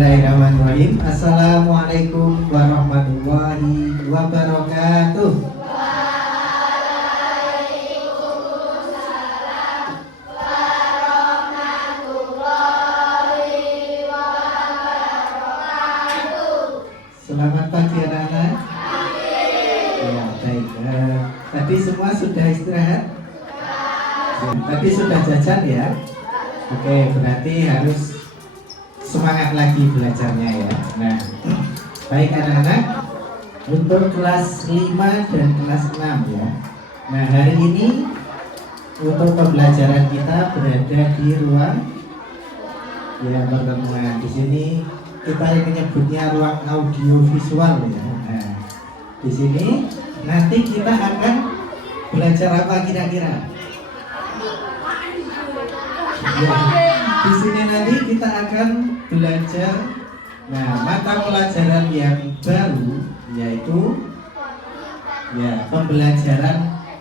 Bismillahirrahmanirrahim. Assalamualaikum warahmatullahi wabarakatuh. Selamat pagi anak-anak. Ya, baik. Tadi semua sudah istirahat? Tadi sudah jajan ya? Oke, berarti harus semangat lagi belajarnya ya. Nah, baik anak-anak, untuk kelas 5 dan kelas 6 ya. Nah, hari ini untuk pembelajaran kita berada di ruang ya pertemuan. Di sini kita yang menyebutnya ruang audio visual ya. Nah, di sini nanti kita akan belajar apa kira-kira? Ya, di sini nanti kita akan belajar mata pelajaran yang baru, yaitu ya pembelajaran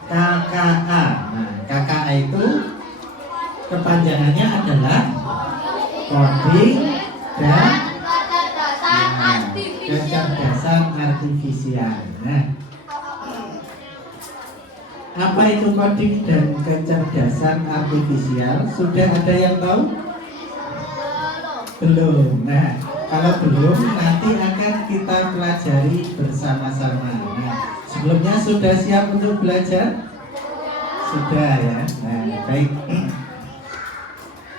KKA. Nah, KKA itu kepanjangannya adalah coding dan kecerdasan artifisial. Nah, apa itu coding dan kecerdasan artifisial? Sudah ada yang tahu? Belum. Nah, kalau belum, nanti akan kita pelajari bersama-sama. Nah, sebelumnya sudah siap untuk belajar? Sudah ya. Nah, baik.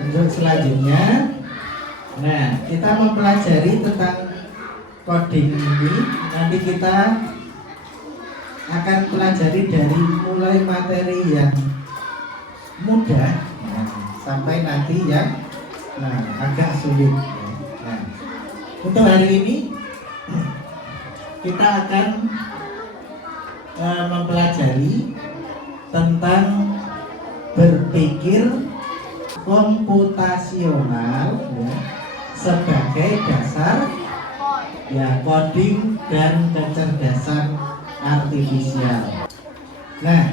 Untuk selanjutnya, nah kita mempelajari tentang coding ini. Nanti kita akan pelajari dari mulai materi yang mudah sampai nanti yang agak sulit. Nah, untuk hari ini kita akan mempelajari tentang berpikir komputasional ya, sebagai dasar ya coding dan kecerdasan artifisial. Nah,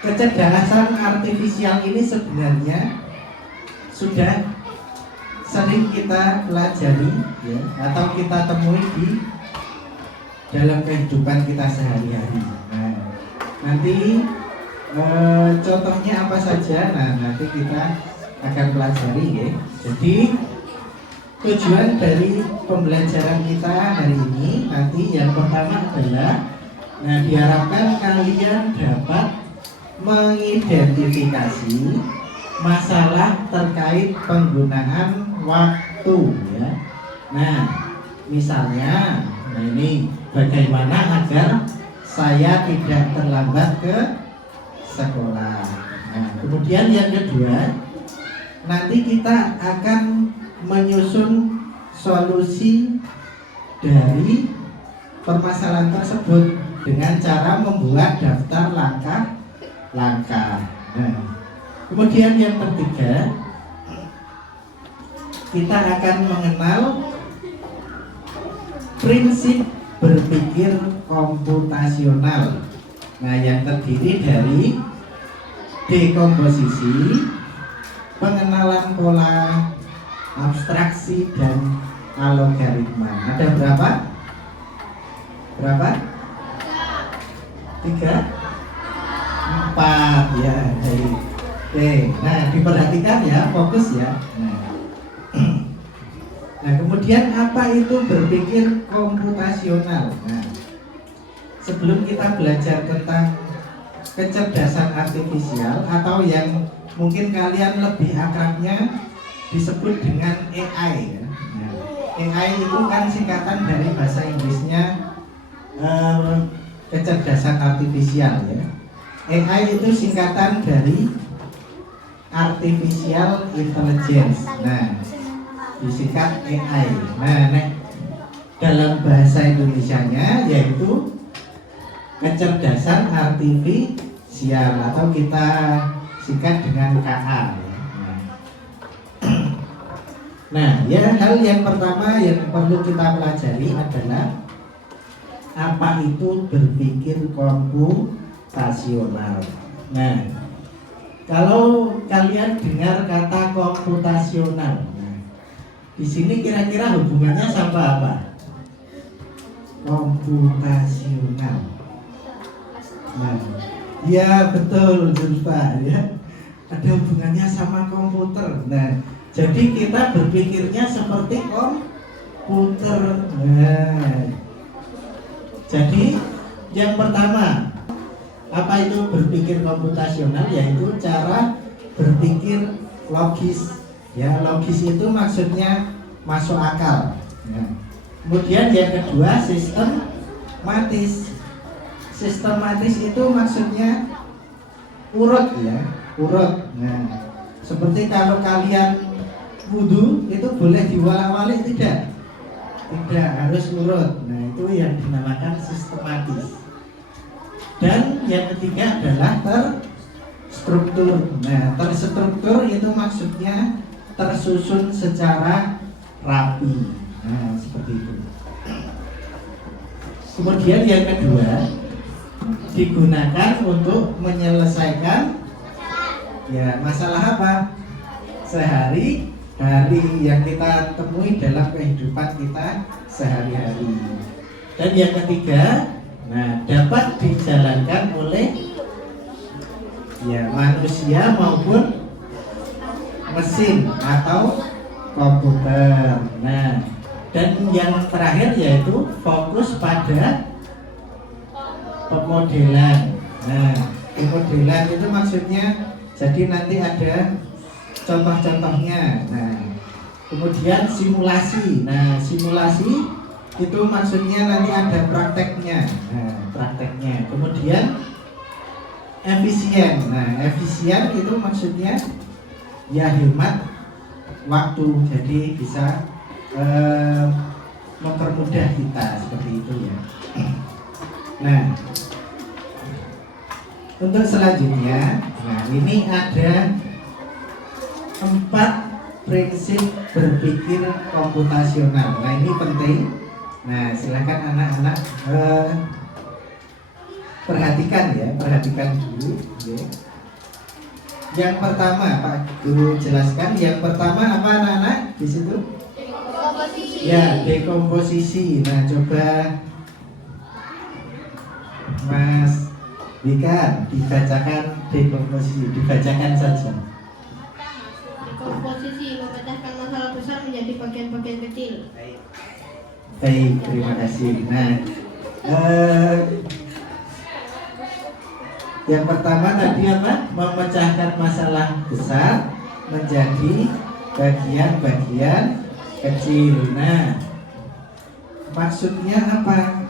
kecerdasan artifisial ini sebenarnya sudah sering kita pelajari ya, atau kita temui di dalam kehidupan kita sehari-hari. Nah, nanti contohnya apa saja? Nah, nanti kita akan pelajari ya. Jadi tujuan dari pembelajaran kita hari ini nanti yang pertama adalah diharapkan kalian dapat mengidentifikasi masalah terkait penggunaan waktu ya. Nah, misalnya ini bagaimana agar saya tidak terlambat ke sekolah. Nah, kemudian yang kedua, nanti kita akan menyusun solusi dari permasalahan tersebut dengan cara membuat daftar langkah-langkah. Nah, kemudian yang ketiga, kita akan mengenal prinsip berpikir komputasional. Nah, yang terdiri dari dekomposisi, pengenalan pola, abstraksi, dan algoritma. Ada berapa? Berapa? 3? 4 ya. Oke, nah diperhatikan ya, fokus ya. Nah, kemudian apa itu berpikir komputasional? Nah, sebelum kita belajar tentang kecerdasan artifisial atau yang mungkin kalian lebih akrabnya disebut dengan AI ya. Nah, AI itu kan singkatan dari bahasa Inggrisnya kecerdasan artifisial ya. AI itu singkatan dari artificial intelligence. Nah, disingkat AI. Nah, dalam bahasa Indonesianya yaitu kecerdasan artifisial atau kita singkat dengan KA. Nah, ya hal yang pertama yang perlu kita pelajari adalah apa itu berpikir komputasional. Nah, kalau kalian dengar kata komputasional, Di sini kira-kira hubungannya sama apa? Komputasional. Nah, ya betul Zulfa ya. Ada hubungannya sama komputer. Nah, jadi kita berpikirnya seperti komputer. Nah, jadi yang pertama, apa itu berpikir komputasional? Yaitu cara berpikir logis. Ya, logis itu maksudnya masuk akal. Ya. Kemudian yang kedua, sistematis. Sistematis itu maksudnya urut ya, urut. Nah, seperti kalau kalian wudhu itu boleh diwala-wali tidak? Tidak, harus urut. Nah, itu yang dinamakan sistematis. Dan yang ketiga adalah terstruktur. Nah, terstruktur itu maksudnya tersusun secara rapi. Nah, seperti itu. Kemudian yang kedua, digunakan untuk menyelesaikan ya masalah apa? Sehari-hari yang kita temui dalam kehidupan kita sehari-hari. Dan yang ketiga, nah, dapat dijalankan oleh ya manusia maupun mesin atau komputer. Nah, dan yang terakhir yaitu fokus pada pemodelan. Nah, pemodelan itu maksudnya jadi nanti ada contoh-contohnya. Nah, kemudian simulasi. Nah, simulasi itu maksudnya nanti ada prakteknya. Nah, prakteknya. Kemudian efisien. Nah, efisien itu maksudnya ya hemat waktu, jadi bisa mempermudah kita seperti itu ya. Nah, untuk selanjutnya, nah ini ada 4 prinsip berpikir komputasional. Nah, ini penting. Nah, silakan anak-anak perhatikan ya, perhatikan dulu. Ya. Yang pertama, Pak Guru jelaskan. Yang pertama apa anak-anak di situ? Dekomposisi. Ya, dekomposisi. Nah, coba Mas Bika dibacakan dekomposisi, dibacakan saja. Dekomposisi memecahkan masalah besar menjadi bagian-bagian kecil. Baik, terima kasih. Nah, yang pertama tadi apa? Memecahkan masalah besar menjadi bagian-bagian kecil. Nah, maksudnya apa?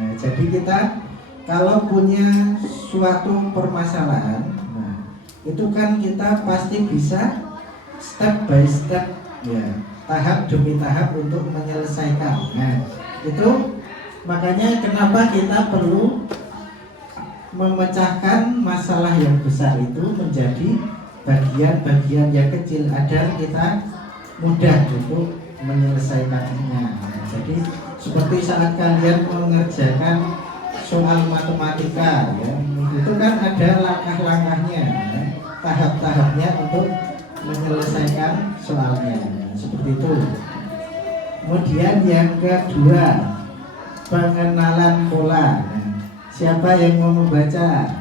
Nah, jadi kita kalau punya suatu permasalahan, nah, itu kan kita pasti bisa step by step ya, tahap demi tahap untuk menyelesaikan. Nah, itu makanya kenapa kita perlu memecahkan masalah yang besar itu menjadi bagian-bagian yang kecil agar kita mudah untuk menyelesaikannya. Jadi seperti saat kalian mengerjakan soal matematika ya, itu kan ada langkah-langkahnya ya, tahap-tahapnya untuk menyelesaikan soalnya. Seperti itu. Kemudian yang kedua, pengenalan pola. Siapa yang mau membaca?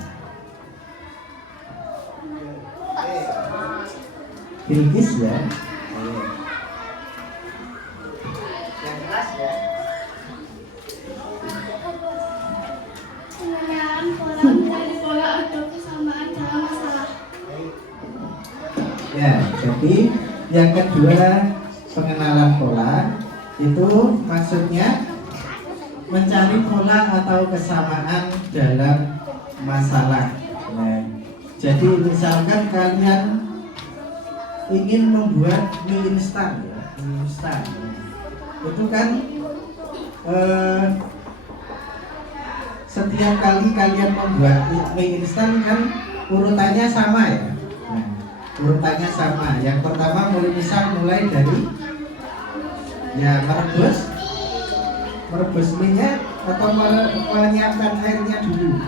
Bilqis ya. Yang kelas ya. Pengenalan pola menjadi pola atau kesamaan dalam masalah. Ya, jadi yang kedua pengenalan pola itu maksudnya mencari pola atau kesamaan dalam masalah. Nah, jadi misalkan kalian ingin membuat mie instan, ya, mie instan, itu kan setiap kali kalian membuat mie instan kan urutannya sama ya. Nah, urutannya sama. Yang pertama mulai dari ya merebus minyak atau menyiapkan airnya dulu.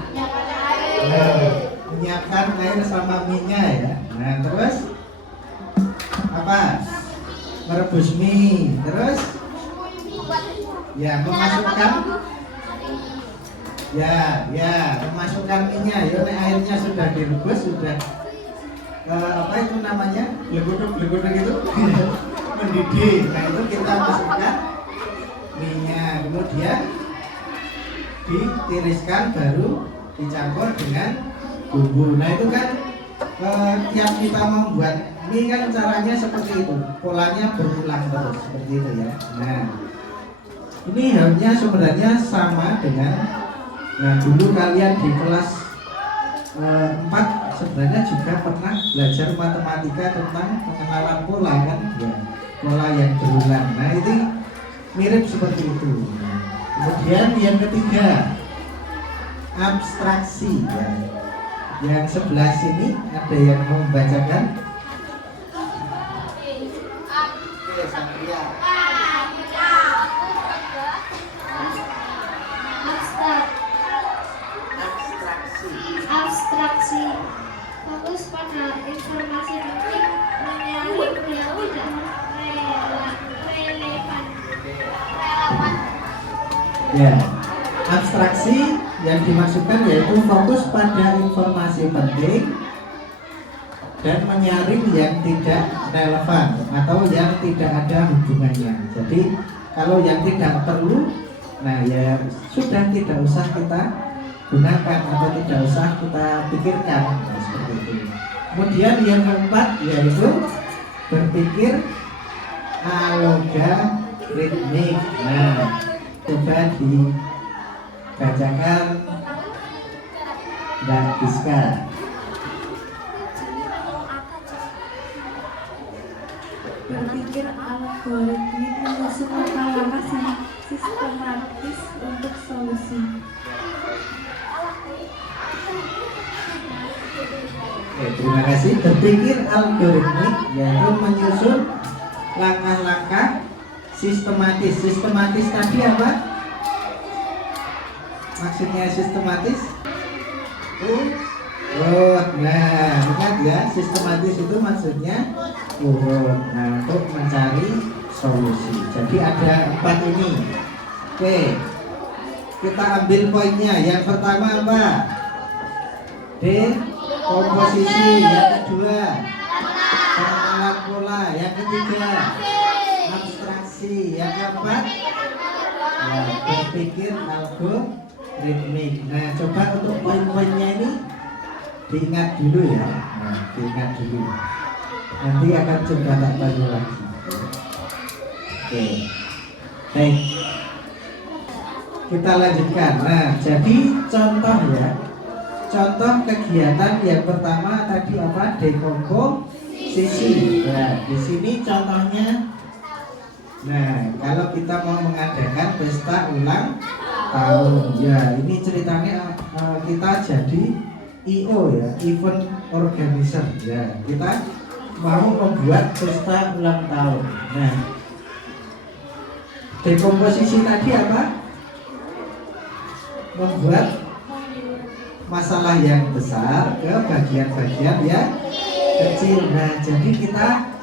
Nah, menyiapkan air sama minyak ya. Nah, terus apa? merebus mie. Terus ya memasukkan memasukkan minyak. Ya, airnya sudah direbus, sudah apa itu namanya? Gleguduk itu mendidih. Nah, itu kita masukkan minyak. Kemudian ditiriskan, baru dicampur dengan bumbu. Nah, itu kan tiap kita membuat mie kan caranya seperti itu, polanya berulang terus seperti itu ya. Nah, ini halnya sebenarnya sama dengan, nah dulu kalian di kelas 4 sebenarnya juga pernah belajar matematika tentang pengenalan pola kan ya, pola yang berulang. Nah, itu mirip seperti itu. Nah, kemudian yang ketiga, abstraksi ya. Yang sebelah sini ada yang mau membacakan? Abstraksi fokus pada informasi penting, menyaring yang tidak relevan. Ya, abstraksi yang dimaksudkan yaitu fokus pada informasi penting dan menyaring yang tidak relevan atau yang tidak ada hubungannya. Jadi kalau yang tidak perlu, nah ya sudah tidak usah kita gunakan atau tidak usah kita pikirkan, nah, seperti itu. Kemudian yang keempat yaitu berpikir algoritmik. Nah, coba dibacakan Mbak Giska. Berpikir algoritmik menyusun langkah-langkah sistematis untuk solusi. Oke, terima kasih. Berpikir algoritmik yaitu menyusun langkah-langkah sistematis. Sistematis tadi apa? Maksudnya sistematis? Urut. Nah, ingat ya, sistematis itu maksudnya urut. Nah, untuk mencari solusi. Jadi ada 4 ini. Oke, kita ambil poinnya. Yang pertama apa? Komposisi. Yang kedua, pengenalan pola. Yang ketiga, abstraksi. Yang keempat, berpikir algoritmik. Nah, coba untuk poin-poinnya ini diingat dulu ya. Nah, diingat dulu. Nanti akan coba tak tanya lagi. Oke, baik. Kita lanjutkan. Nah, jadi contoh ya. Contoh kegiatan yang pertama tadi apa? Dekomposisi. Nah, di sini contohnya. Nah, kalau kita mau mengadakan pesta ulang tahun, ya ini ceritanya kita jadi IO ya, event organizer. Ya, kita mau membuat pesta ulang tahun. Nah, dekomposisi tadi apa? Membuat masalah yang besar ke bagian-bagian yang kecil. Nah, jadi kita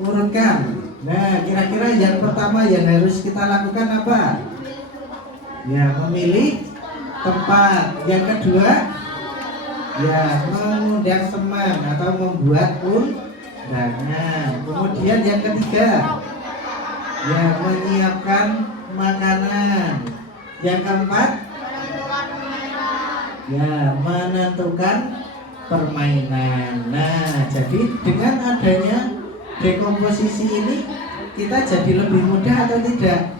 urutkan. Nah, kira-kira yang pertama yang harus kita lakukan apa? Ya, memilih tempat. Yang kedua, ya mengundang teman atau membuat undangan. Kemudian yang ketiga, ya menyiapkan makanan. Yang keempat, ya menentukan permainan. Nah, jadi dengan adanya dekomposisi ini kita jadi lebih mudah atau tidak?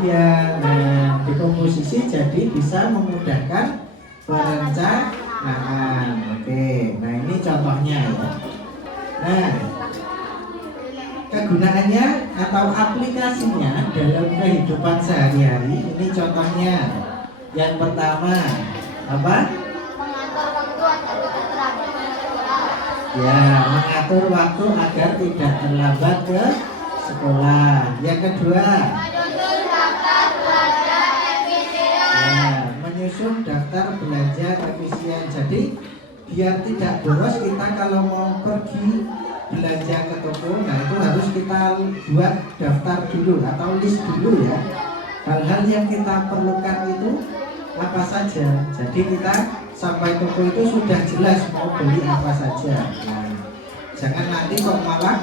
Iya. Nah, dekomposisi jadi bisa memudahkan perencanaan. Oke, nah ini contohnya ya. Nah, kegunaannya atau aplikasinya dalam kehidupan sehari-hari ini contohnya. Yang pertama apa? Ya, mengatur waktu agar tidak terlambat ke sekolah. Yang kedua, ya, menyusun daftar belanja efisien. Jadi biar tidak boros kita kalau mau pergi belanja ke toko, nah itu harus kita buat daftar dulu atau list dulu ya. Hal-hal yang kita perlukan itu apa saja. Jadi kita sampai toko itu sudah jelas mau beli apa saja. Nah, jangan nanti kok malah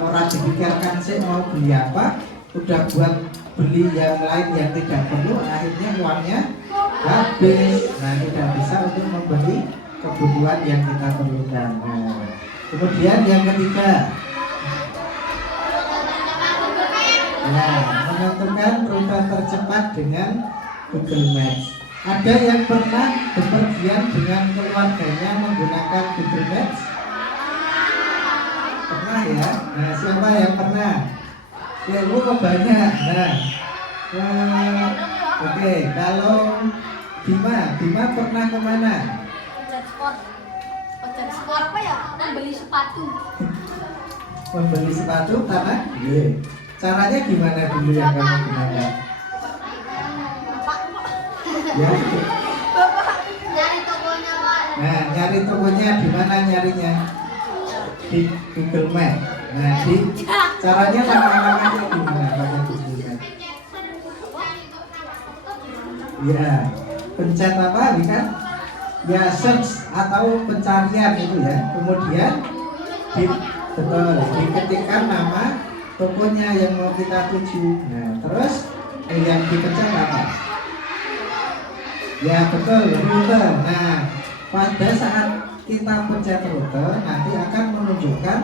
orang dipikirkan sih mau beli apa, udah buat beli yang lain yang tidak perlu, akhirnya uangnya habis. Nah, tidak bisa untuk membeli kebutuhan yang kita perlukan. Nah, kemudian yang ketiga, menentukan rute tercepat dengan Google Maps. Ada yang pernah bepergian dengan keluarganya menggunakan Google Maps? Pernah ya? Nah, siapa yang pernah? Ya, banyak. Nah, oke, kalau Bima pernah kemana? Sport apa ya? Membeli sepatu. Membeli sepatu karena? Iya. Caranya gimana dulu yang kamu gunakan? Ya. Nyari tokonya, Pak. Nah, nyari tokonya di mana nyarinya? Di Google Map. Nah, caranya langkah-langkahnya gimana pakai Google Map? Ya, pencet apa kan? Ya, search atau pencarian itu ya. Kemudian diketikkan nama tokonya yang mau kita tuju. Nah, terus yang dipencet apa? Ya betul, rute. Nah, pada saat kita pencet rute, nanti akan menunjukkan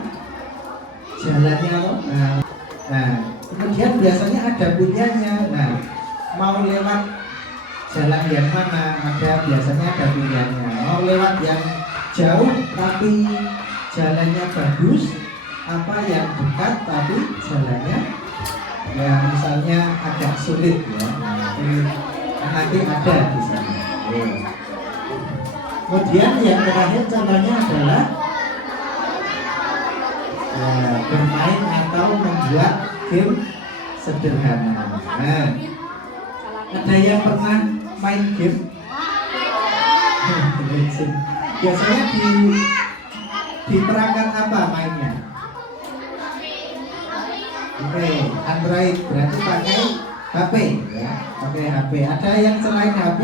jalannya loh. Nah, kemudian biasanya ada pilihannya. Nah, mau lewat jalan yang mana? Biasanya ada pilihannya. Mau lewat yang jauh tapi jalannya bagus, apa yang dekat tapi jalannya ya misalnya agak sulit ya. Nanti ada di sana. Kemudian yang terakhir contohnya adalah bermain atau membuat game sederhana. Nah, ada yang pernah main game? Biasanya di perangkat apa mainnya? Oke, Android berarti pakai HP ya, pakai HP. Ada yang selain HP?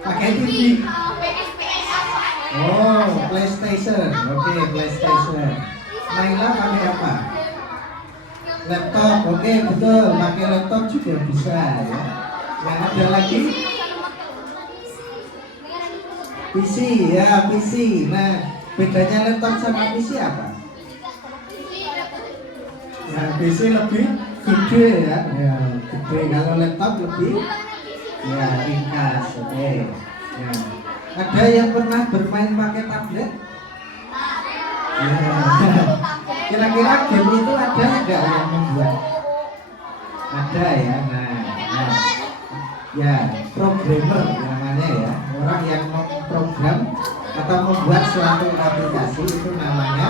Pakai TV. Oh, PlayStation. Oke, PlayStation. Naila pakai apa? Laptop. Oke, betul. Pakai laptop juga bisa ya. Yang ada lagi? PC ya, PC. Nah, bedanya laptop sama PC apa? Nah, PC lebih gede ya, gede. Kalau laptop lebih ya ringkas. Oke. Nah, ada yang pernah bermain pakai tablet? Ya. Kira-kira game itu ada nggak yang membuat? Ada ya. Nah, ya programmer namanya ya, orang yang memprogram atau membuat suatu aplikasi itu namanya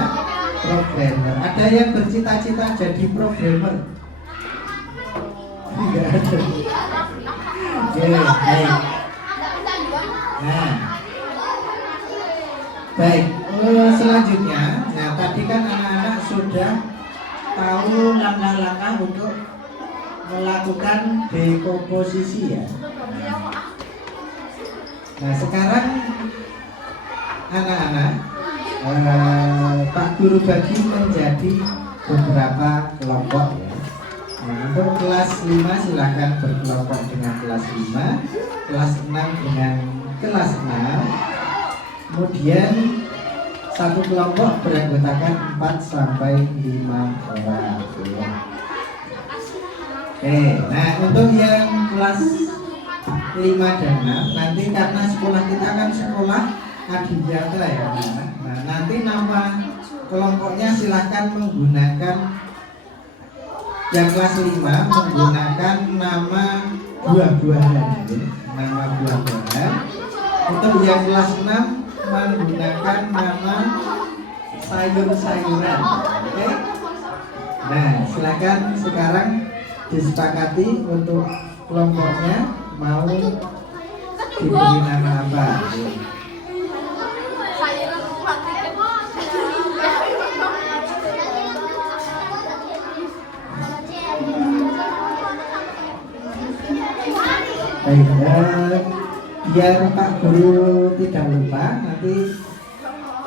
programmer. Ada yang bercita-cita jadi programmer? Tidak ada. Oke, baik. Nah, baik. Selanjutnya, nah tadi kan anak-anak sudah tahu langkah-langkah untuk melakukan dekomposisi ya. Nah, sekarang anak-anak Pak Guru bagi menjadi beberapa kelompok ya. Nah, untuk kelas 5 silahkan berkelompok dengan kelas 5, kelas 6 dengan kelas 6. Kemudian satu kelompok beranggotakan 4 sampai 5 orang ya. Oke, nah untuk yang kelas 5 dan 6 nanti karena sekolah kita kan sekolah adiwiyata ya. Nah, nanti nama kelompoknya silahkan menggunakan yang kelas 5 menggunakan nama buah-buahan ya. Nama buah-buahan. Untuk yang kelas 6 menggunakan nama sayur-sayuran. Oke. Nah, silakan sekarang disepakati untuk kelompoknya mau diberi nama apa. Baik, biar Pak Guru tidak lupa, nanti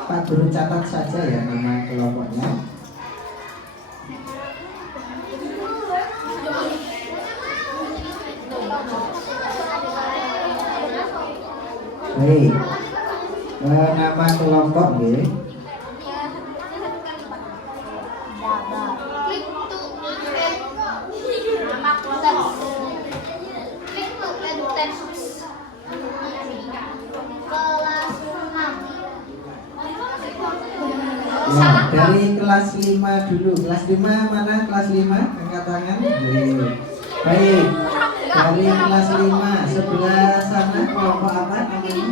Pak Guru catat saja ya nama kelompoknya. Baik, nama kelompok ya. Ya, dari kelas 5 dulu. Kelas 5 mana? Kelas 5 angkat tangan. Baik. Dari kelas 5 sebelah sana kelompok apa namanya?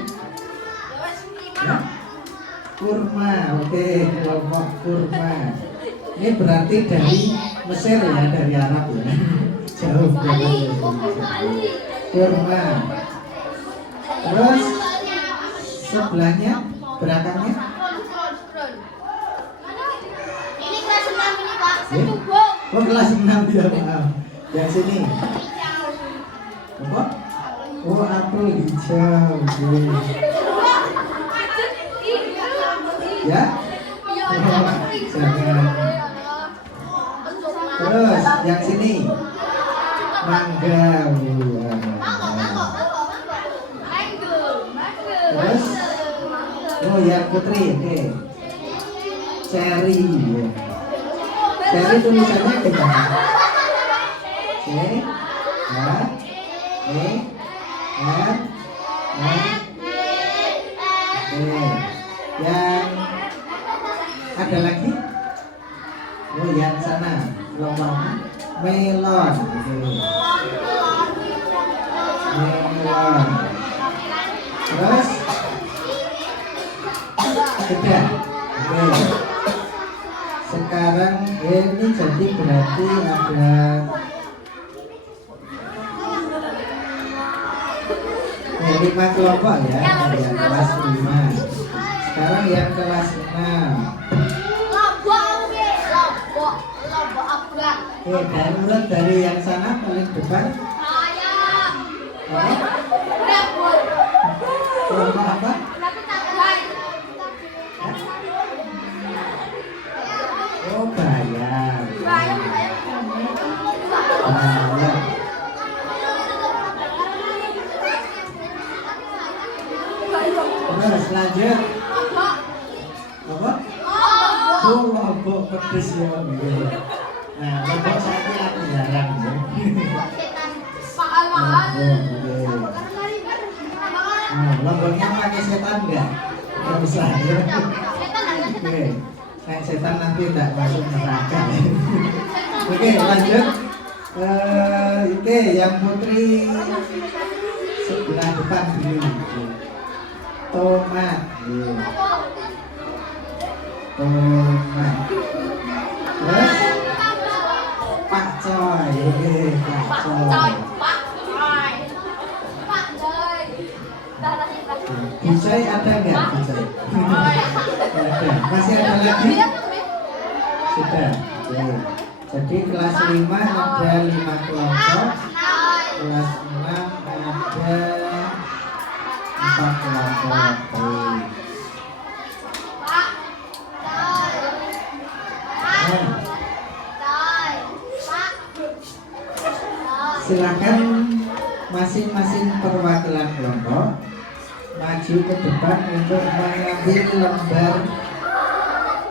Ya? Kurma. Oke, kelompok kurma. Ini berarti dari Mesir ya, dari Arab ya. Jauh dari kurma. Terus sebelahnya belakangnya Ini kelas 6 ini Pak. ya? Oh kelas 6 ya maaf. Yang sini apa? Oh apel hijau. Ya? Oh, jangan. Terus yang sini mangga. Terus oh yang putri oke. Cherry. Cherry tulisannya gimana? C A E R E. Yang ada lagi? Oh yang sana kelompok melon. Melon. Terus sudah. Oke. Sekarang ini jadi berarti ada lima kelompok ya, yang kelas 5. Sekarang yang kelas 6. Oke, dan urut dari yang sana paling depan. Apa? Kelompok apa? Oh, bayam. Bayam. Terus lanjut. Apa? Oh, lombok pedes ya. Nah, lombok saya aku jarang ya. Nah, lomboknya pakai setan enggak? Enggak usah ya. Oke. Nah, setan nanti enggak masuk neraka. Oke, lanjut. Oke, yang putri sebelah depan dulu. Tomat. Tomat. Terus Pak Coy. Pak Coy. Bucoy ada nggak? Bucoy? Ada. Masih ada lagi? Sudah. Oke. Jadi kelas 5 ada 5 kelompok. Kelas 6 ada 4 kelompok. Silakan masing-masing perwakilan kelompok maju ke depan untuk mengambil lembar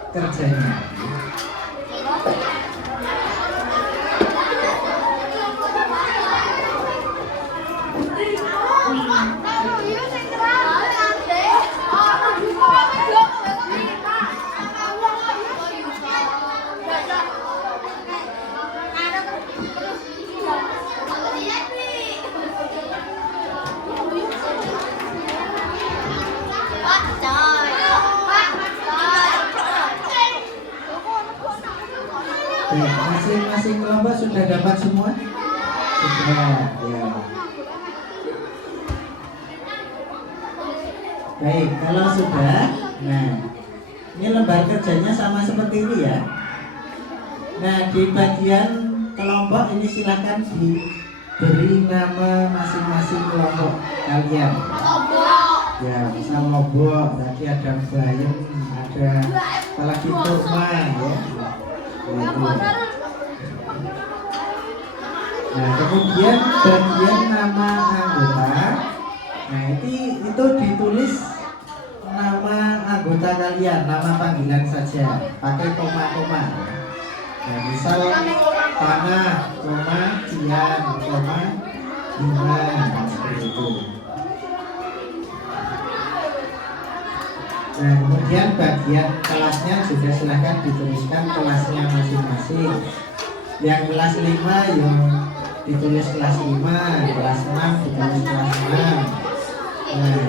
kerjanya. Masing-masing kelompok sudah dapat semua? Sudah, ya. Baik, kalau sudah, nah ini lembar kerjanya sama seperti ini ya. Nah di bagian kelompok ini silakan beri nama masing-masing kelompok kalian. Ya, misal Lombok, tadi ada bayam, ada apalagi kurma ya. Itu. Nah, kemudian bagian nama anggota. Nah, itu ditulis nama anggota kalian, nama panggilan saja, pakai koma-koma. Nah, misal Tanah, koma, Cian, koma, Bima, seperti itu. Nah, kemudian bagian kelasnya juga silahkan dituliskan kelasnya masing-masing. Yang kelas 5 yang ditulis kelas 5, kelas 6 ditulis kelas 6. Nah,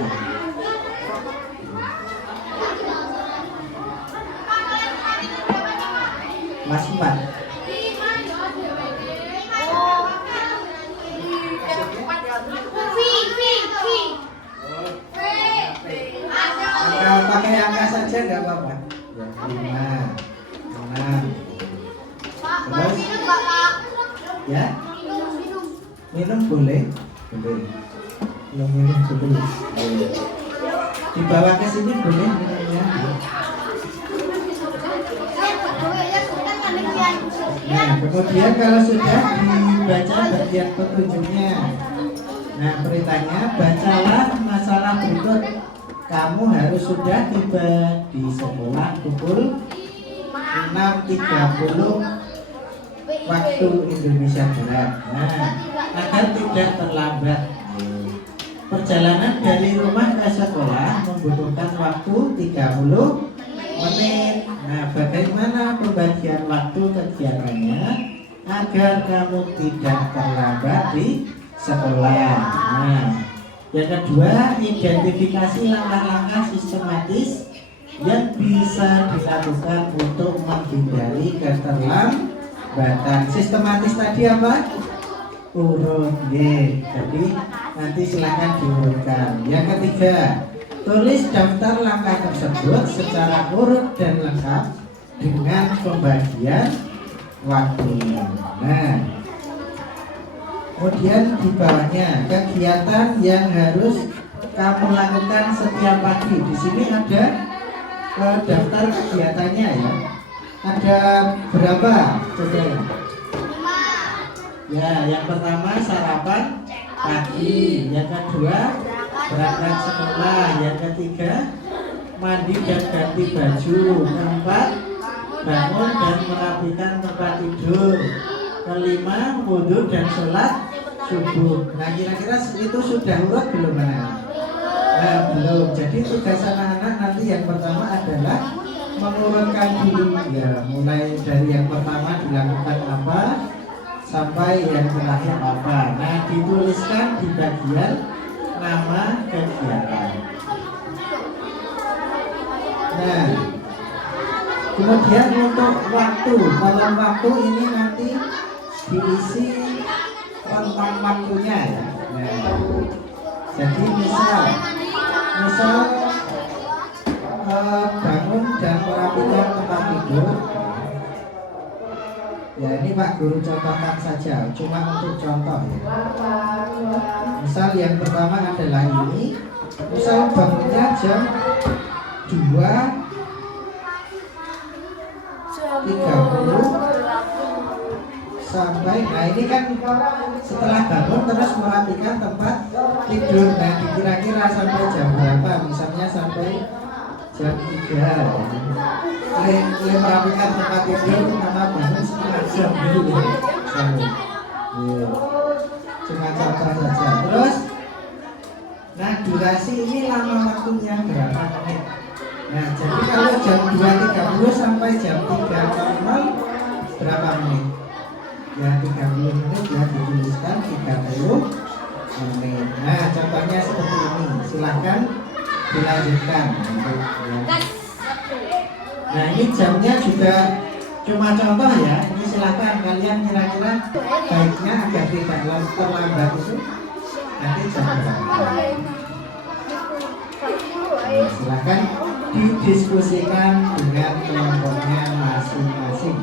kelas 4. Kalau pakai angka saja nggak apa-apa. Ya, 5, 6. Terus, ya, minum boleh, boleh. Minum boleh. Dibawa ke sini boleh minumnya. Nah, kemudian kalau sudah dibaca bagian petunjuknya. Nah, perintahnya bacalah masalah berikut. Kamu harus sudah tiba di sekolah pukul 6.30 waktu Indonesia Barat. Nah, agar tidak terlambat. Perjalanan dari rumah ke sekolah membutuhkan waktu 30 menit. Nah, bagaimana pembagian waktu kegiatannya agar kamu tidak terlambat di sekolah? Nah, yang kedua, identifikasi langkah-langkah sistematis yang bisa dilakukan untuk menghindari keterlambatan. Sistematis tadi apa? Urut G. Jadi nanti silakan diurutkan. Yang ketiga, tulis daftar langkah tersebut secara urut dan lengkap dengan pembagian waktunya. Nah, kemudian di bawahnya kegiatan yang harus kamu lakukan setiap pagi. Di sini ada daftar kegiatannya ya. Ada berapa? Coba. Ya, yang pertama sarapan pagi, yang kedua berangkat sekolah, yang ketiga mandi dan ganti baju, keempat bangun dan merapikan tempat tidur, kelima wudhu dan sholat subuh. Nah, kira-kira itu sudah urut belum anak? Nah, belum. Jadi tugas anak-anak nanti yang pertama adalah mengurutkan dulu ya, mulai dari yang pertama dilakukan apa sampai yang terakhir apa. Nah, dituliskan di bagian nama kegiatan. Nah, kemudian untuk waktu, kolom waktu ini nanti diisi rentang waktunya ya. Nah, jadi misal bangun dan merapikan tempat tidur. Ya, ini Pak Guru contohkan saja, cuma untuk contoh ya. Misal yang pertama adalah ini. Misal bangunnya jam 2.30 sampai, nah ini kan setelah bangun terus merapikan tempat tidur. Nah, kira-kira sampai jam berapa? Misalnya sampai jam 3. Merapikan tempat tidur karena bangun setengah jam dulu ya. Cuma contoh saja. Terus, nah durasi ini lama waktunya berapa menit? Nah, jadi kalau jam 2.30 sampai jam 3.00 berapa menit? Ya 30 menit ya, dituliskan 30 menit. Nah, contohnya seperti ini. Silahkan dilanjutkan. Nah, ini jamnya juga cuma contoh ya. Ini silahkan kalian kira-kira baiknya agar tidak terlambat itu nanti jam berapa. Nah, silahkan didiskusikan dengan kelompoknya masing-masing.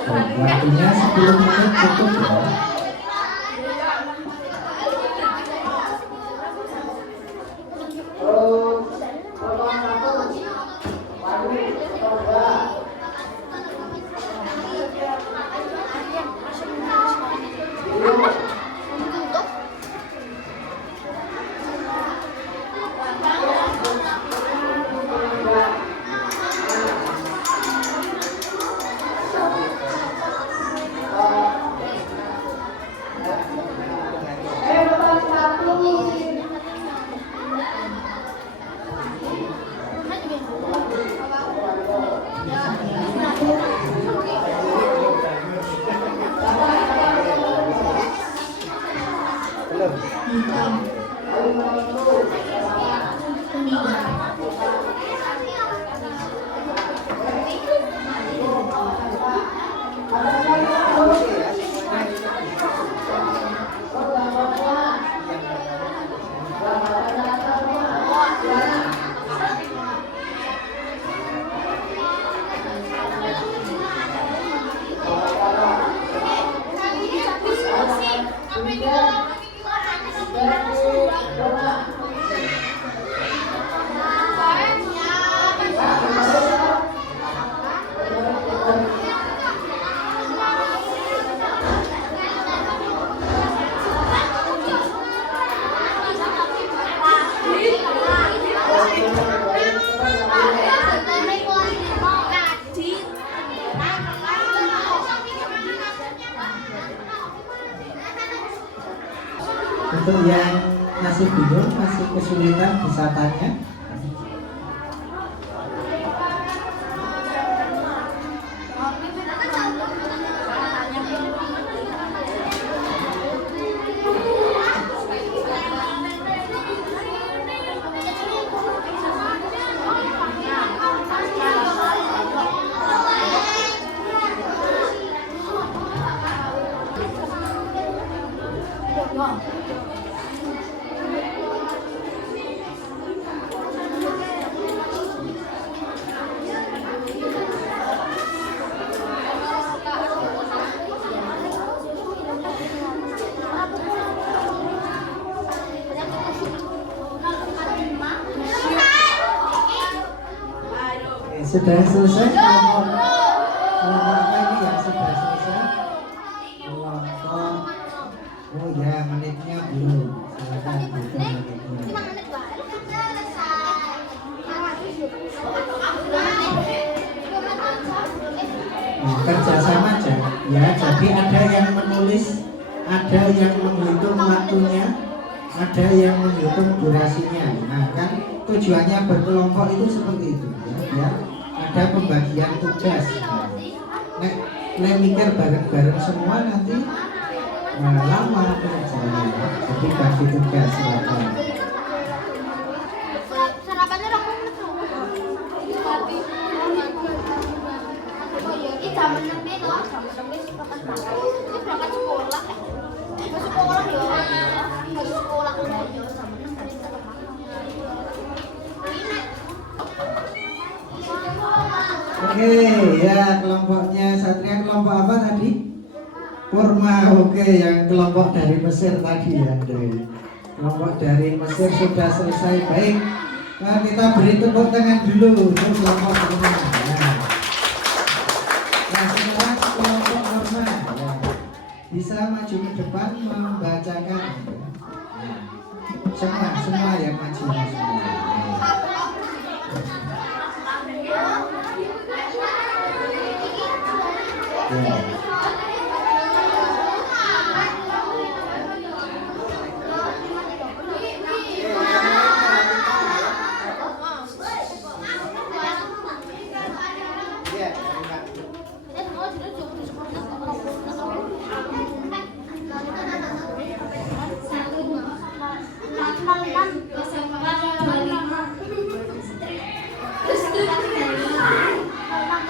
Waktunya 10 menit cukup ya. Untuk yang masih bingung, masih kesulitan bisa tanya. Sudah selesai kelompok apa ini yang sudah selesai? Kelompok, oh ya menitnya belum. Silakan buka menitnya. Nah, kerjasama aja ya. Jadi ada yang menulis, ada yang menghitung waktunya, ada yang menghitung durasinya. Nah kan tujuannya berkelompok itu seperti itu ya. Ada pembagian tugas. Nek mikir bareng-bareng semua nanti lama kerjanya. Jadi bagi tugas silakan. Sarapannya rokok tuh. Ini zaman nembe loh, zaman nembe sepakat banget. Ini berangkat sekolah. Masuk sekolah ya. Masuk sekolah kan ya zaman nembe sepakat. Oke, ya kelompoknya Satria kelompok apa tadi? Purma. Oke, yang kelompok dari Mesir tadi ya, Andre. Kelompok dari Mesir sudah selesai. Baik, nah, kita beri tepuk tangan dulu untuk kelompok Purma. Nah, sekarang kelompok Purma ya. Bisa maju ke depan membacakan. Semua yang maju semua. Yeah.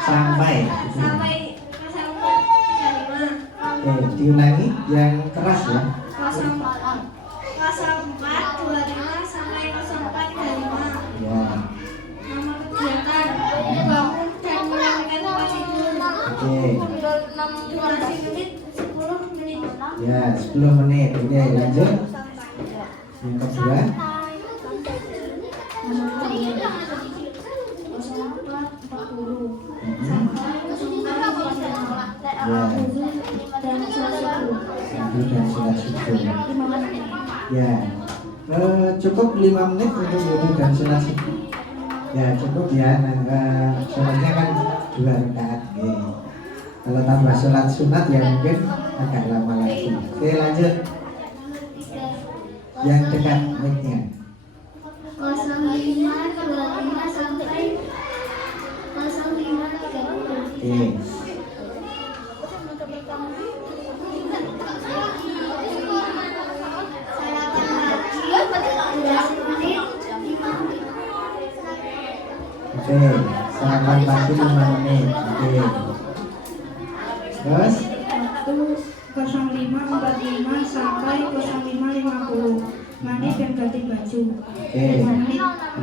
Sampai Oke, diulangi yang keras ya. 0425 sampai 0435. Ya. Nama kegiatan bangun dan merapikan tempat tidur. Oke. Tinggal 6 menit, 10 menit. Ya, 10 menit. Oke, lanjut. Yang kedua. Sambil dan sholat subuh. Ya, cukup 5 menit untuk wudhu dan sholat subuh. Ya, cukup ya. Sholatnya kan 2 rakaat. Kalau tambah sholat sunat ya mungkin agak lama lagi. Oke, lanjut. Yang dekat mic-nya. 0525 sampai 0530. Oke. Oke, sarapan pagi 5 menit. Oke. Terus Waktu 05.45 sampai 05.50. Mandi dan ganti baju. oke, 5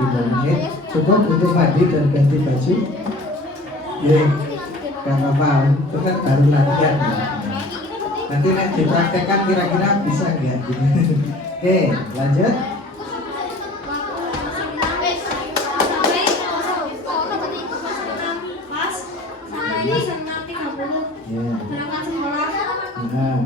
menit cukup untuk mandi dan ganti baju. Ya, gak apa-apa, itu kan baru latihan. Nanti dipraktekkan kira-kira bisa nggak? Oke, lanjut. Ya. Berangkat sekolah. Nah,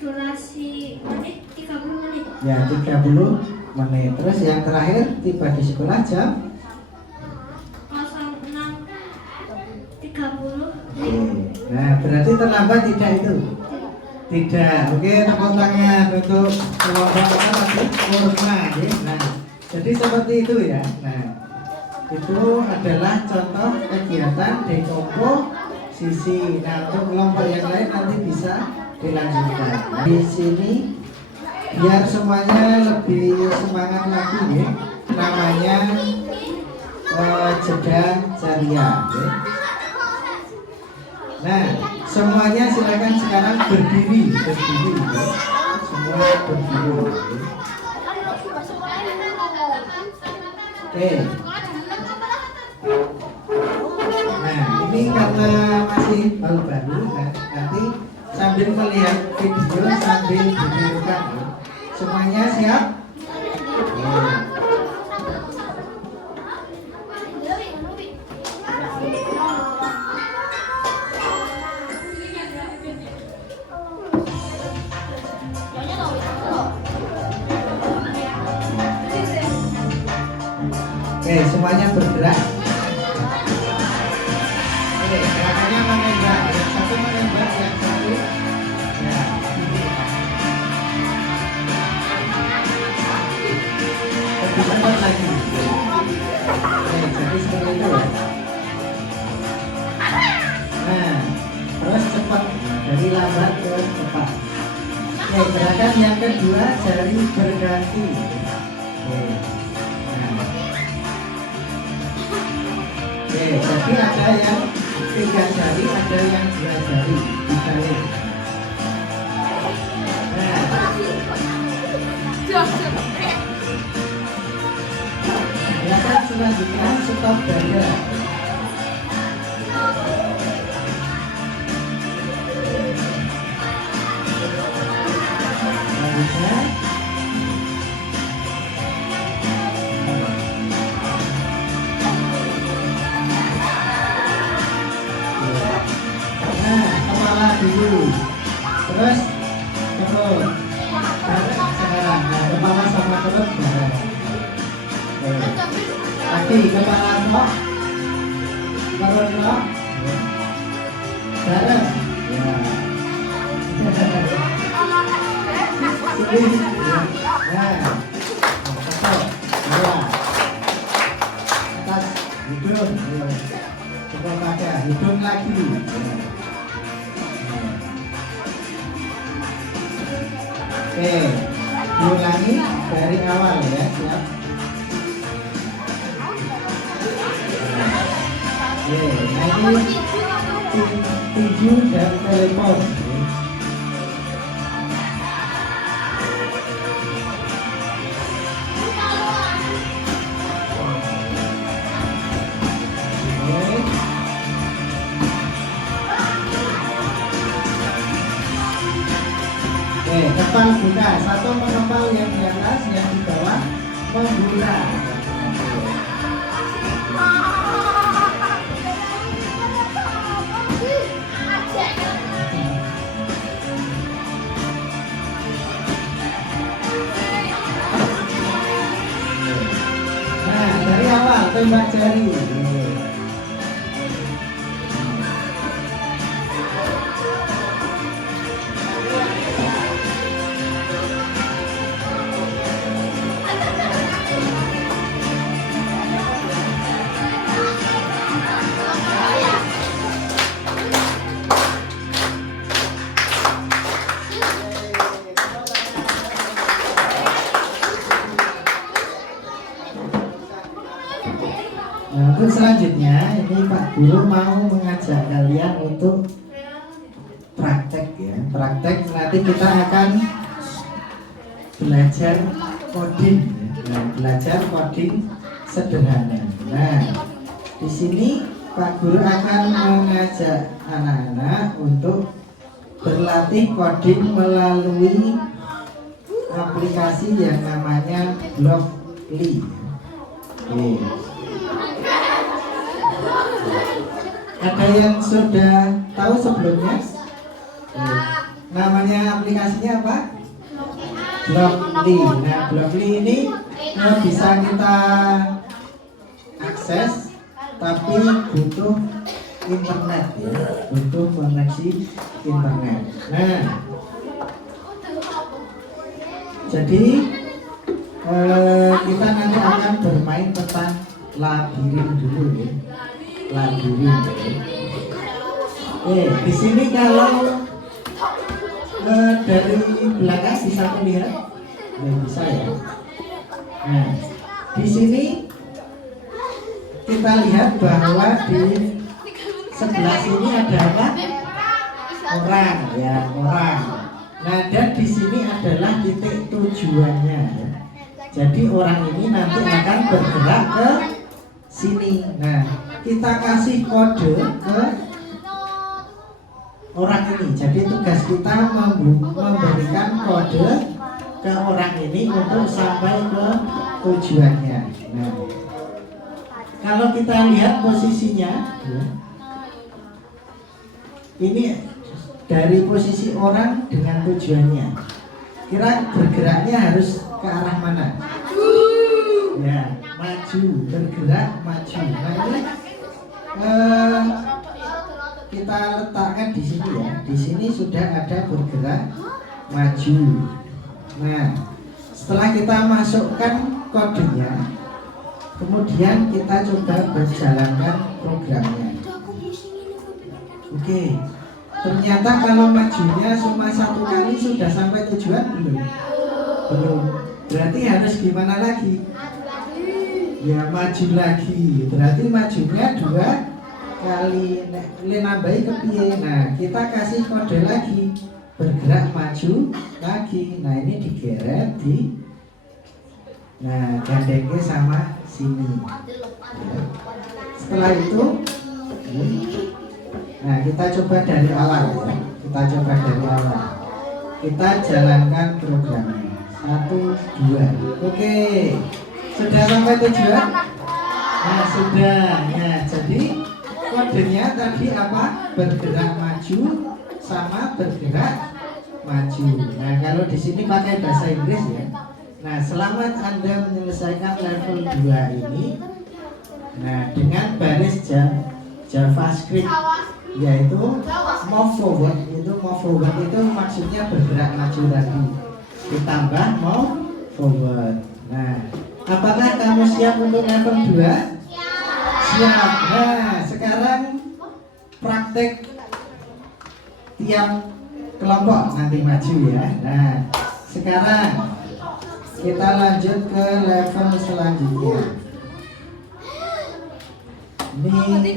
Durasi menit 30 menit. ya 30 menit. Terus yang terakhir tiba di sekolah jam 06.30. Oke. Nah, berarti terlambat tidak itu? Tidak. Oke, tepuk tangan untuk kelompok tadi kurma. Nah, jadi seperti itu ya. Nah, itu adalah contoh kegiatan Dekompo sisi. Nah, untuk kelompok yang lain nanti bisa dilanjutkan. Di sini biar semuanya lebih semangat lagi ya. Namanya jeda jariah. Ya. Nah, semuanya silakan sekarang berdiri, ya. Semua berdiri. Ya. Oke. Nah, ini karena masih baru-baru, nanti sambil melihat video sambil ditirukan. Ya. Semuanya siap? Ya. Oke, semuanya bergerak. Oke, gerakannya menembak. Yang satu menembak, yang satu ya. Lebih cepat lagi. Oke, jadi seperti itu. Nah, terus cepat dari lambat ke cepat. Oke, gerakan yang kedua jari berganti. Oke. Oke, jadi ada yang 3 jari, ada yang 2 jari dibalik. Nah, gerakan selanjutnya stop dada. Selanjutnya kepala dulu, terus perut, bareng sekarang. Nah, kepala sama perut bareng. Kaki, kepala kok, perut kok, bareng. Ya. Sini, nah, satu, dua, atas hidung, coba pakai hidung lagi. Ya. Oke, diulangi dari awal ya, siap. Oke, nah ini tinju dan telepon. Oke. kepal buka. Satu mengepal yang di atas, yang di bawah membuka. Nah, dari awal tembak jari. Nah, untuk selanjutnya ini Pak Guru mau mengajak kalian untuk praktek ya. Praktek nanti kita akan belajar coding ya. Nah, belajar coding sederhana. Nah, di sini Pak Guru akan mengajak anak-anak untuk berlatih coding melalui aplikasi yang namanya Blockly. Oke. Ada yang sudah tahu sebelumnya? Namanya aplikasinya apa? Blockly. Nah, Blockly ini bisa kita akses, tapi butuh internet ya, butuh koneksi internet. Nah, jadi kita nanti akan bermain tentang labirin dulu ya. Labirin. Di sini kalau dari belakang bisa melihat, bisa ya. Nah, di sini kita lihat bahwa di sebelah sini ada apa? Orang ya, orang. Nah, dan di sini adalah titik tujuannya ya. Jadi orang ini nanti akan bergerak ke sini. Nah, kita kasih kode ke orang ini. Jadi tugas kita memberikan kode ke orang ini untuk sampai ke tujuannya. Nah, kalau kita lihat posisinya ya, ini dari posisi orang dengan tujuannya, kira bergeraknya harus ke arah mana? Ya, maju, bergerak maju. Nah, ini kita letakkan di sini ya. Di sini sudah ada bergerak maju. Nah, setelah kita masukkan kodenya, kemudian kita coba berjalankan programnya. Oke. Ternyata kalau majunya cuma satu kali sudah sampai tujuan belum? Belum. Berarti harus gimana lagi? Ya maju lagi. Berarti majunya 2 kali. Nambahi ke piye? Nah, kita kasih kode lagi. Bergerak maju lagi. Nah, ini digeret di. Nah, gandengnya sama sini. Setelah itu, nah kita coba dari awal ya. Kita coba dari awal. Kita jalankan programnya. 1, 2. Oke. Sudah sampai tujuan? Nah, sudah. Ya, jadi kodenya tadi apa? Bergerak maju sama bergerak maju. Nah, kalau di sini pakai bahasa Inggris ya. Nah, selamat Anda menyelesaikan level 2 ini. Nah, dengan baris JavaScript, yaitu move forward. Itu move forward itu maksudnya bergerak maju tadi, ditambah move forward. Nah, apakah kamu siap untuk level 2? Siap. Nah, sekarang praktek tiap kelompok nanti maju ya. Nah, sekarang kita lanjut ke level selanjutnya. Ini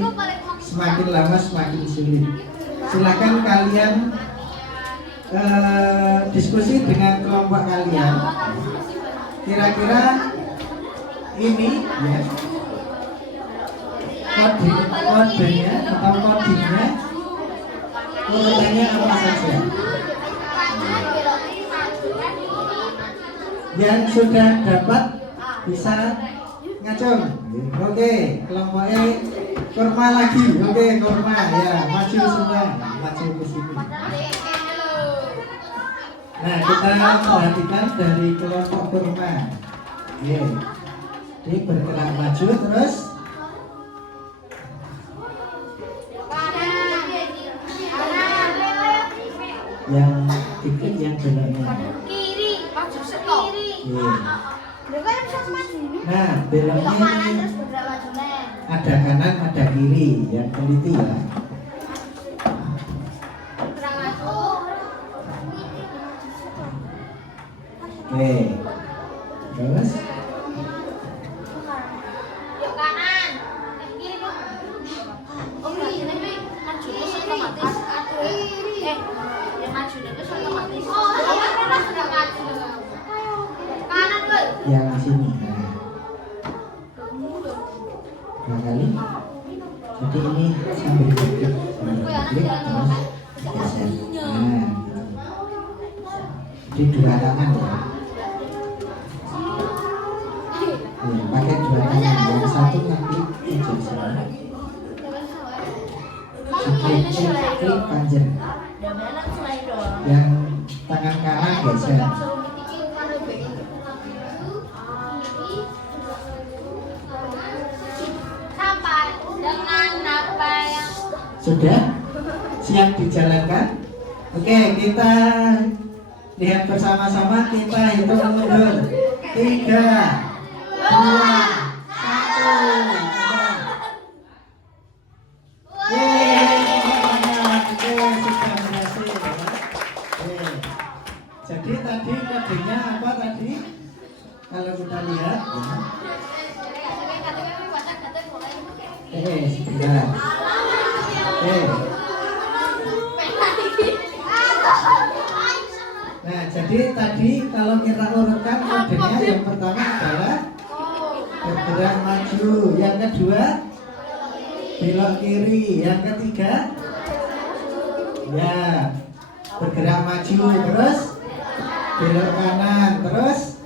semakin lama semakin sulit. Silakan kalian diskusi dengan kelompok kalian. Kira-kira ini ya, kodenya atau kodingnya urutannya apa saja? Yang sudah dapat bisa ngacung. Oke, kelompok E kurma lagi. Oke, kurma ya, maju semua, maju ke sini. Nah, kita perhatikan dari kelompok kurma. Oke, jadi bergerak maju terus. Yang ikut yang beloknya. Kiri, maju sekok. Iya. Mereka yang bisa maju ini. Nah, beloknya Kanan ini terus bergerak maju nih. ada kanan, ada kiri. Yang teliti ya. Bergerak maju. Oke. Terus Yuk kanan. Kiri dong. Oh kiri, maju terus otomatis. Yang maju terus otomatis. Oh, iya, sudah maju. Kanan woi. yang di sini. Nah, kali. Jadi ini sambil klik, terus geser. Nah, jadi dua tangan ya. Ya, pakai dua tangan. Yang satu nanti tujuh sini. Klik panjang. Yang tangan kanan geser. Sampai dengan apa yang Sudah? Siap dijalankan? Oke, kita lihat bersama-sama. Kita hitung mundur. 3, 2, 1. Sudah berhasil. Oke. Jadi tadi kodenya apa tadi? Kalau kita lihat ya. Sebentar. Nah, jadi tadi kalau kita urutkan kodenya yang pertama adalah bergerak maju, yang kedua belok kiri, yang ketiga ya bergerak maju, terus belok kanan, terus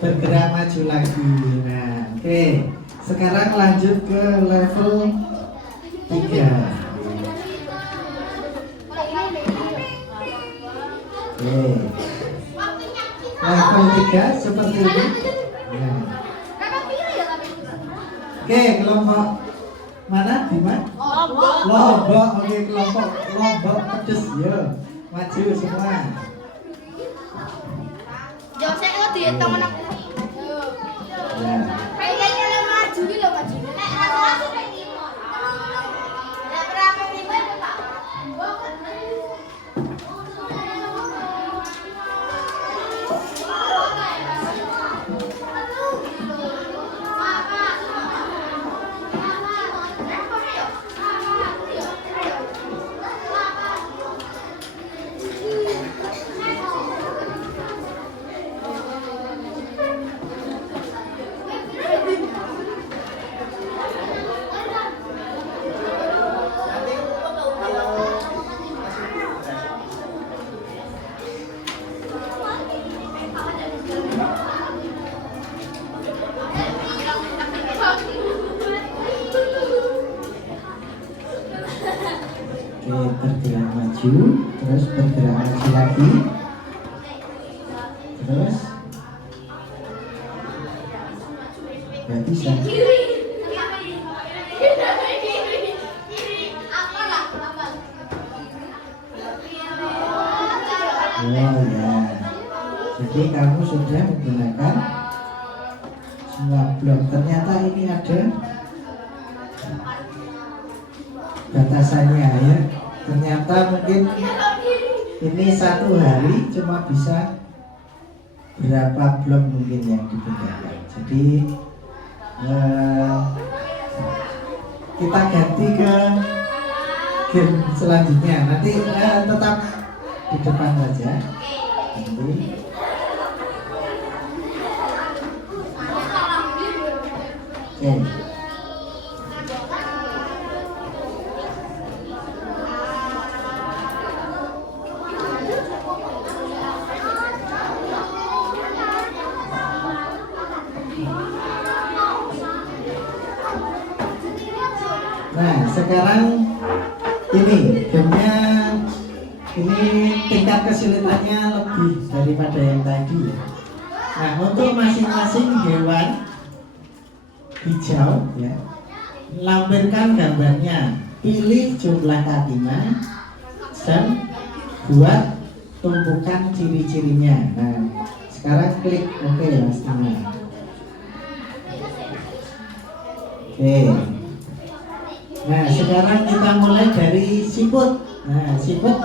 bergerak maju lagi. Nah, oke. Sekarang lanjut ke level 3. Level 3 seperti ini. Nah. Oke, kelompok mana? Bima? Lombok. Oke, kelompok Lombok pedes. Yo, maju semua. Jauh saya nggak dihitung anak. Ya. Kayaknya lo maju gitu lo maju. Maju kayak gini. Nah, berapa ribu itu Pak? Oke, bergerak maju, terus bergerak maju lagi, terus ya bisa. Oh ya, jadi kamu sudah menggunakan semua blok. Ternyata ini ada batasannya ya. Ternyata mungkin ini satu hari cuma bisa berapa blok mungkin yang digunakan. Jadi kita ganti ke game selanjutnya. Nanti tetap di depan saja. Nanti. Oke. sekarang ini gamenya ini tingkat kesulitannya lebih daripada yang tadi. Nah, untuk masing-masing hewan hijau ya, lampirkan gambarnya, pilih jumlah kakinya dan buat tumpukan ciri-cirinya. Nah, sekarang klik oke ya Mas Tina. Oke. Nah, sekarang kita mulai dari siput. Nah, siput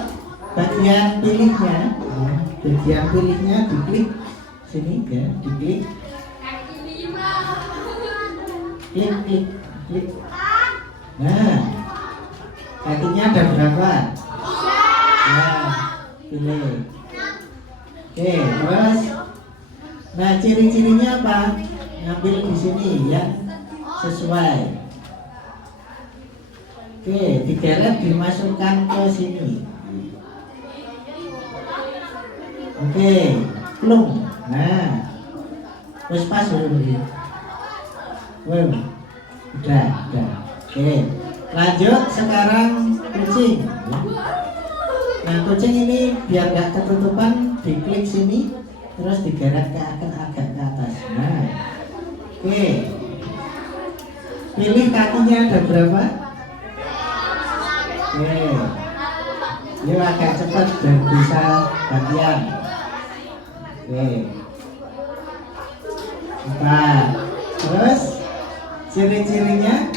bagian pilihnya, bagian pilihnya diklik sini ya, diklik. Klik, klik, klik. Nah, kakinya ada berapa? Nah, pilih. Oke, terus. Nah, ciri-cirinya apa? Ngambil di sini yang sesuai. Oke, digeret dimasukkan ke sini. Oke, plung. Nah, terus pas dulu. Udah. Oke, lanjut sekarang kucing. Nah, kucing ini biar nggak ketutupan, diklik sini, terus digeret ke agak ke atas. Nah, oke. Pilih kakinya ada berapa? Oke. Yuk agak cepat dan bisa gantian. Oke. 4. Terus ciri-cirinya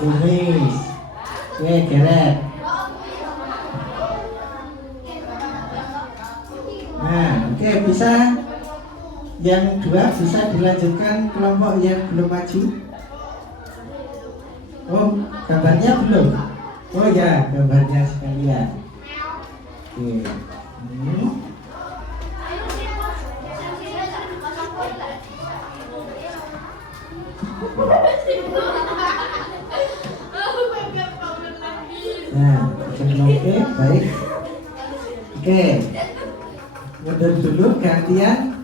kumis. Oke, geret. Nah, oke, bisa yang dua bisa dilanjutkan kelompok yang belum maju. Oh, gambarnya belum. Oh ya, gambarnya sekalian. Oke. Nah, oke, baik. Oke, mundur dulu, gantian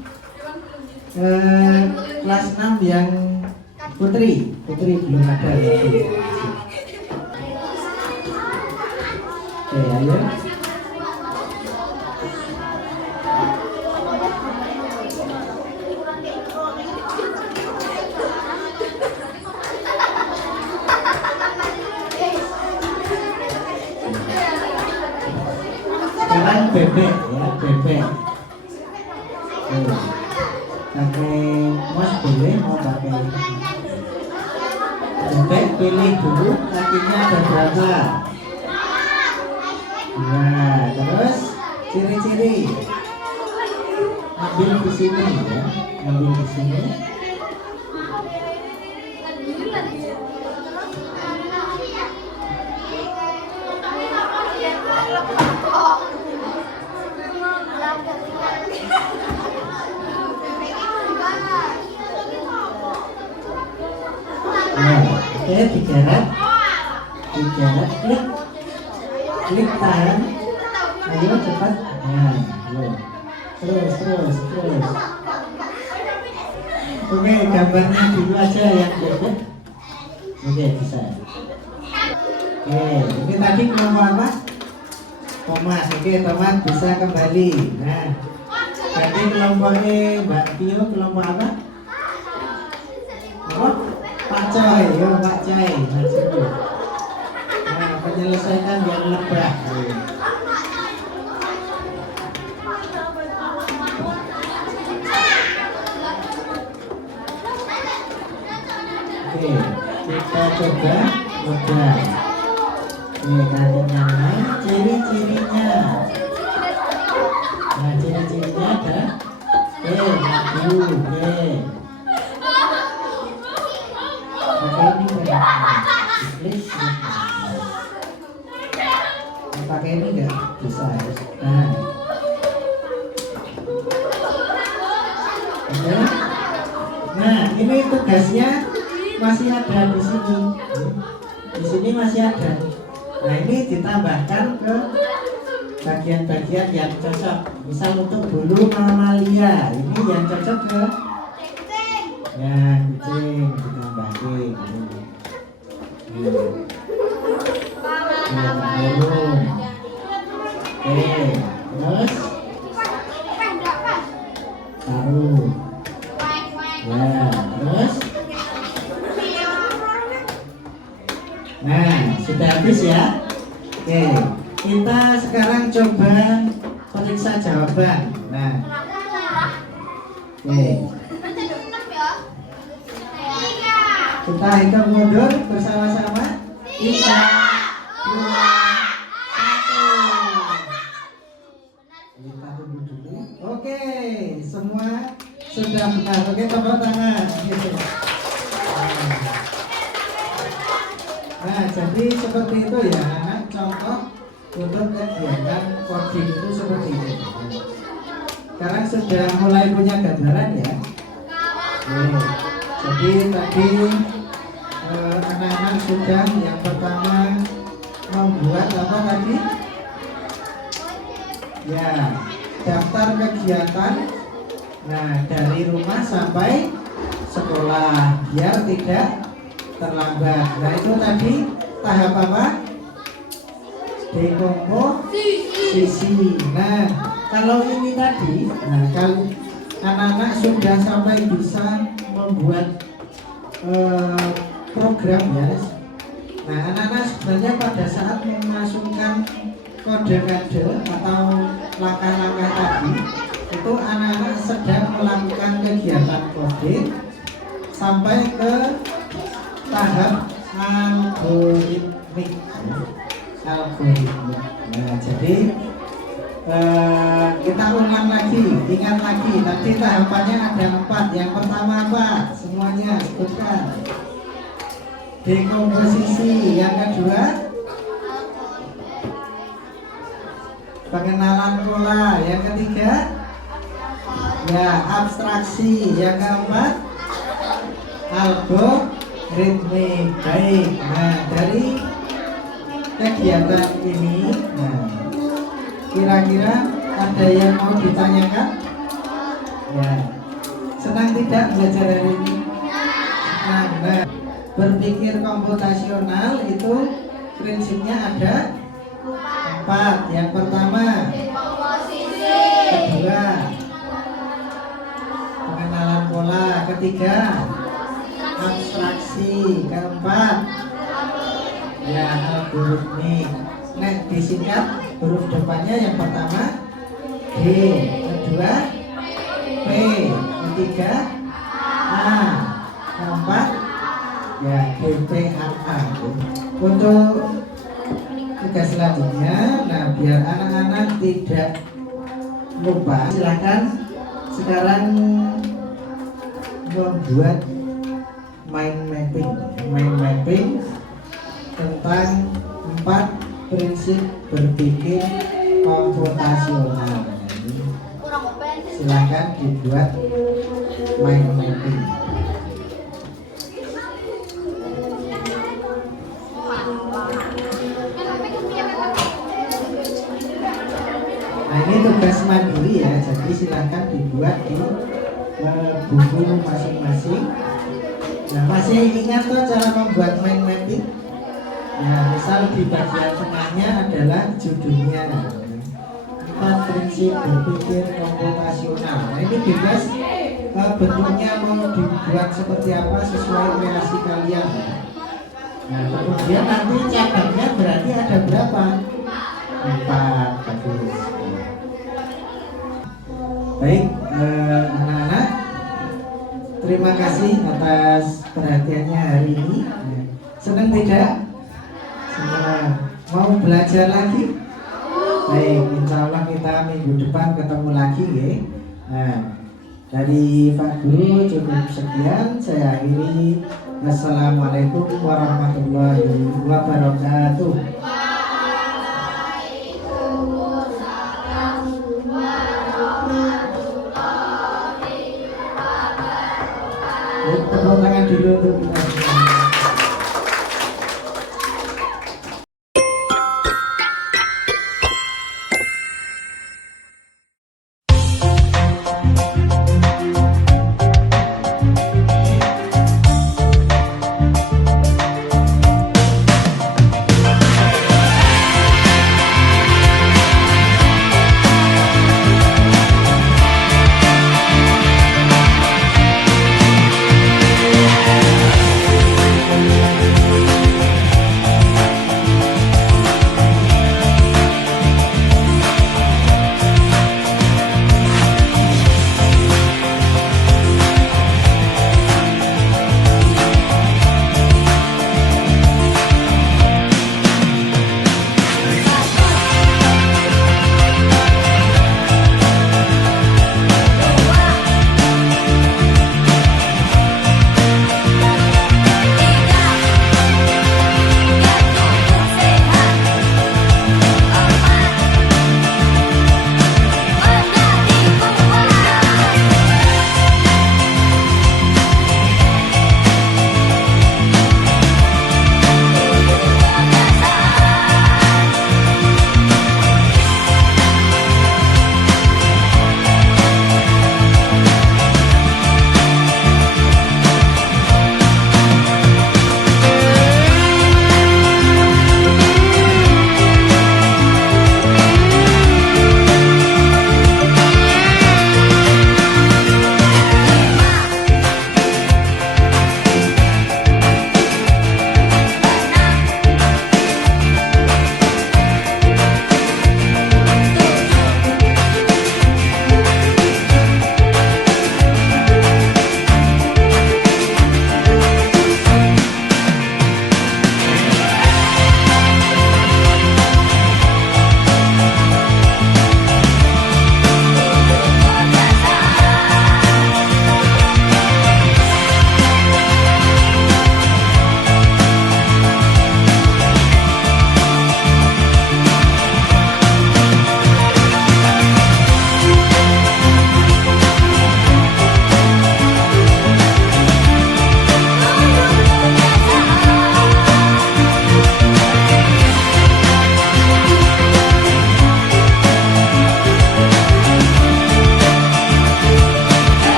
kelas 6 yang Putri belum ada lagi. Oke, ayo. Sekarang bebek ya, bebek. Pakai mouse boleh, mau pakai bebek, pilih dulu kakinya ada berapa. Nah, terus ciri-ciri ambil di sini ya, ambil di sini. Nah, oke, digeret, klik tahan, ayo cepat. Nah, terus. Oke, gambarnya dulu aja yang bebek. Oke, bisa. Oke, ini tadi kelompok apa? Thomas. Oke, Thomas bisa kembali. Nah, tadi kelompoknya Mbak Tio kelompok apa? Oh, Pak Coy, yo Pak Coy, maju. Nah, menyelesaikan yang lebah. Oke, kita coba mudah. Oke, kakinya naik, ciri-cirinya. Nah, ciri-cirinya ada. Maju, pakai ini pakai ini enggak bisa. Nah, ini tugasnya masih ada di sini. Di sini masih ada. Nah, ini ditambahkan ke bagian-bagian yang cocok. Misal untuk bulu mamalia, ini yang cocok ke ya kucing, ditambahin. Burung. Oke, terus taruh. Ya, terus. Nah, sudah habis ya. Oke, kita sekarang coba periksa jawaban. Nah, oke. Kita hitung mundur bersama-sama. 3, 2, 1. Kita tunggu dulu. Oke, semua sudah benar. Oke, tepuk tangan. Nah, jadi seperti itu ya, anak. Contoh untuk kegiatan coding itu seperti ini. Sekarang sudah mulai punya gambaran ya. Oke. Jadi tadi anak-anak sudah yang pertama membuat apa tadi? Ya, daftar kegiatan. Nah, dari rumah sampai sekolah biar tidak terlambat. Nah, itu tadi tahap apa? Dekomposisi. Nah, kalau ini tadi, nah kalau anak-anak sudah sampai bisa membuat program ya. Nah, anak-anak sebenarnya pada saat memasukkan kode-kode atau langkah-langkah tadi, itu anak-anak sedang melakukan kegiatan coding sampai ke tahap algoritmik. Nah, jadi kita ulang lagi, ingat lagi. Tadi tahapannya ada 4. Yang pertama apa? Semuanya sebutkan. Dekomposisi. Yang kedua, pengenalan pola. Yang ketiga, ya abstraksi. Yang keempat, algoritmik. Baik. Nah, dari kegiatan ini, nah, kira-kira ada yang mau ditanyakan? Ya, senang tidak belajar hari ini? Nah, berpikir komputasional itu prinsipnya ada 4. Yang pertama, kedua, pengenalan pola. Ketiga, abstraksi. Keempat, ya algoritmik. Nah, disingkat huruf depannya yang pertama D, kedua P, ketiga A, keempat ya DPAA. Untuk tugas selanjutnya, nah biar anak-anak tidak lupa, silakan sekarang membuat mind mapping tentang 4 prinsip berpikir komputasional. Silakan dibuat mind mapping. Nah, ini tugas mandiri ya, jadi silakan dibuat di buku masing-masing. Nah, masih ingat tuh cara membuat mind mapping? Nah, misal di bagian tengahnya adalah judulnya 4 prinsip berpikir komputasional. Nah, ini bebas bentuknya mau dibuat seperti apa sesuai kreasi kalian. Nah, kemudian nanti cabangnya berarti ada berapa? 4. Bagus. Baik, anak-anak, terima kasih atas perhatiannya hari ini. Senang tidak? Senang. Mau belajar lagi? Baik, insya Allah kita minggu depan ketemu lagi ya. Nah, dari Pak Guru cukup sekian. Saya akhiri. Wassalamualaikum warahmatullahi wabarakatuh. Tepuk tangan dulu untuk kita.